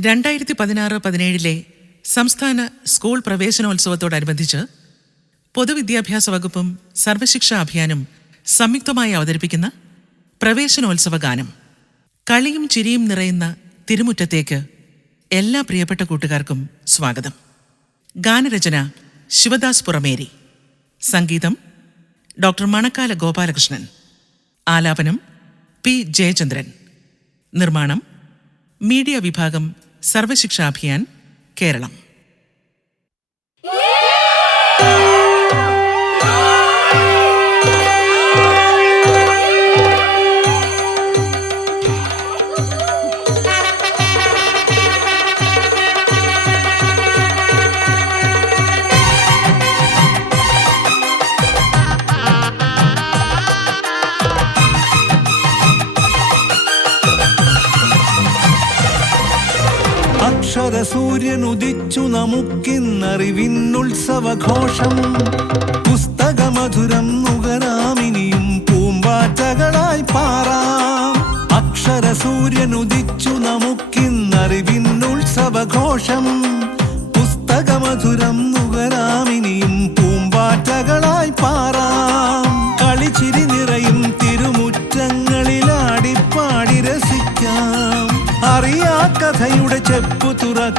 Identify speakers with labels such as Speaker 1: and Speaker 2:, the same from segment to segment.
Speaker 1: രണ്ടായിരത്തി പതിനാറ് പതിനേഴിലെ സംസ്ഥാന സ്കൂൾ പ്രവേശനോത്സവത്തോടനുബന്ധിച്ച് പൊതുവിദ്യാഭ്യാസ വകുപ്പും സർവശിക്ഷാ അഭിയാനും സംയുക്തമായി അവതരിപ്പിക്കുന്ന പ്രവേശനോത്സവ ഗാനം. കളിയും ചിരിയും നിറയുന്ന തിരുമുറ്റത്തേക്ക് എല്ലാ പ്രിയപ്പെട്ട കൂട്ടുകാർക്കും സ്വാഗതം. ഗാനരചന ശിവദാസ് പുറമേരി. സംഗീതം ഡോക്ടർ മണക്കാല ഗോപാലകൃഷ്ണൻ. ആലാപനം പി ജയചന്ദ്രൻ. നിർമ്മാണം മീഡിയ വിഭാഗം സർവശിക്ഷാ അഭിയാൻ കേരളം.
Speaker 2: സൂര്യൻ ഉദിച്ചു നമുക്കിന്നറിവിന്നുത്സവഘോഷം. പുസ്തകമധുരം നുകരാമിനിയും പൂമ്പാറ്റകളായി പാറാം. അക്ഷര സൂര്യൻ ഉദിച്ചു നമുക്കിന്നറിവിന്നുത്സവഘോഷം. പുസ്തകമധുരം നുകരാമിനിയും പൂമ്പാറ്റകളായി പാറാം. കളിച്ചിരി നിറയും തിരുമുറ്റങ്ങളിലാടിപ്പാടി രസിക്കാം. അറിയാ കഥയുടെ ചെപ്പു തുറക്കാൻ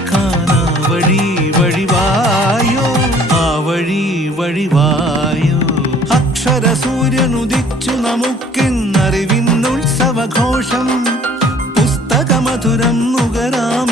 Speaker 2: വഴി വഴിവായു അക്ഷര സൂര്യനുദിച്ചു നമുക്കിന്നറിവിന്നുത്സവഘോഷം പുസ്തകമധുരം നുകരാമിനിയും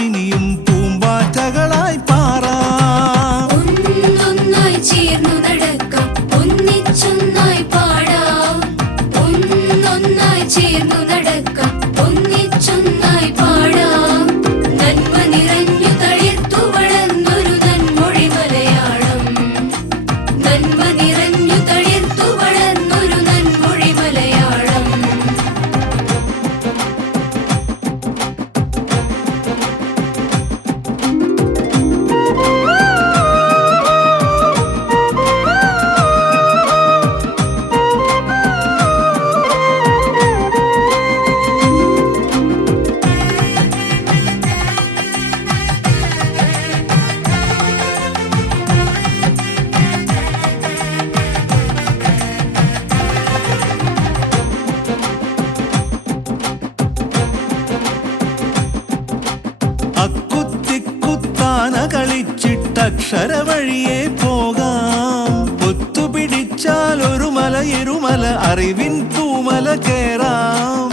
Speaker 2: കളിച്ചിട്ടക്ഷര വഴിയെ പോകാം. ഒത്തുപിടിച്ചാൽ ഒരു മല ഇരുമല അറിവിൻ പൂമല കേറാം.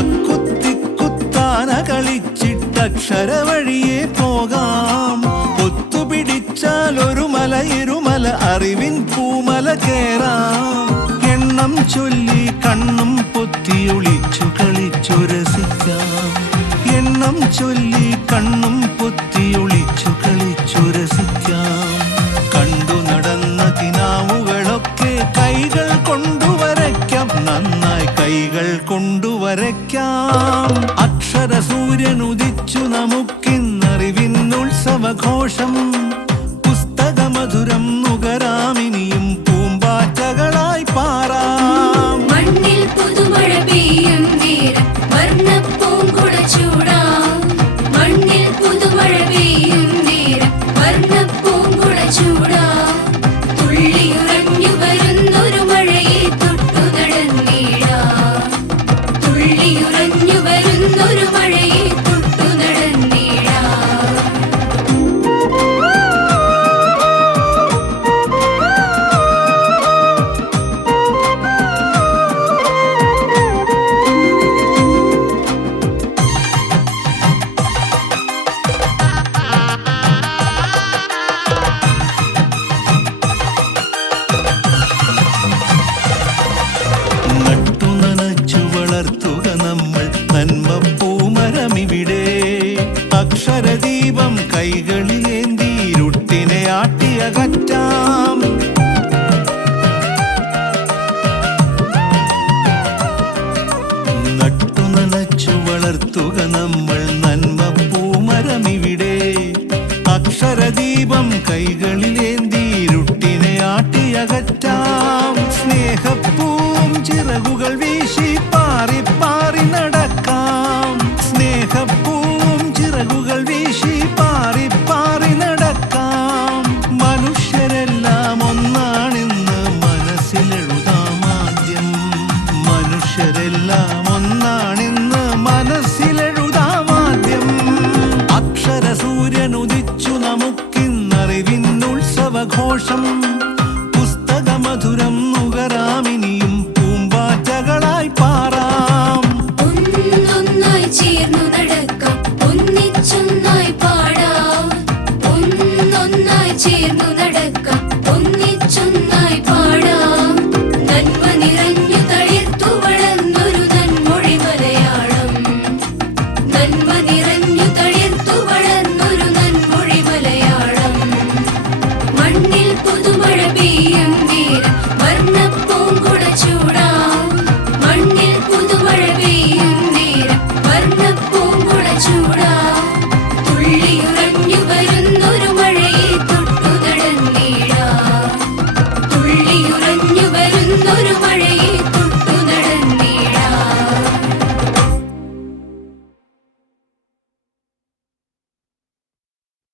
Speaker 2: അക്കുത്തിക്കുത്താന കളിച്ചിട്ടക്ഷര വഴിയെ പോകാം. ഒത്തുപിടിച്ചാൽ ഒരു മല ഇരുമല അറിവിൻ പൂമല കേറാം. എണ്ണം ചൊല്ലി കണ്ണും പൊത്തി ഒളിച്ചു കളിച്ചു രസിക്കാം എണ്ണം ചൊല്ലി കണ്ണും പൊത്തി ഒളിച്ചു കളിച്ചു രസിക്കാം കണ്ടു നടന്ന കിനാവുകളൊക്കെ കൈകൾ കൊണ്ടുവരയ്ക്കാം. നന്നായി കൈകൾ കൊണ്ടുവരയ്ക്കാം. അക്ഷര സൂര്യൻ ഉദിച്ചു നമുക്കിന്നറിവിന്നുത്സവഘോഷം പുസ്തകമധുരം നുകരാമിനിയും வர்ண അക്ഷരദീപം കൈകളിലേന്തി ഇരുട്ടിനെ ആട്ടിയകറ്റാം. നട്ടു നനച്ചു വളർത്തുക നമ്മൾ നന്മ പൂമരമിവിടെ. അക്ഷരദീപം കൈകളിലേന്തി ഇരുട്ടിനെ ആട്ടിയകറ്റാം. സ്നേഹപ്പൂം ചിറകുകൾ വീശി വീശി നമുക്കിന്നറിവിന്നുത്സവഘോഷം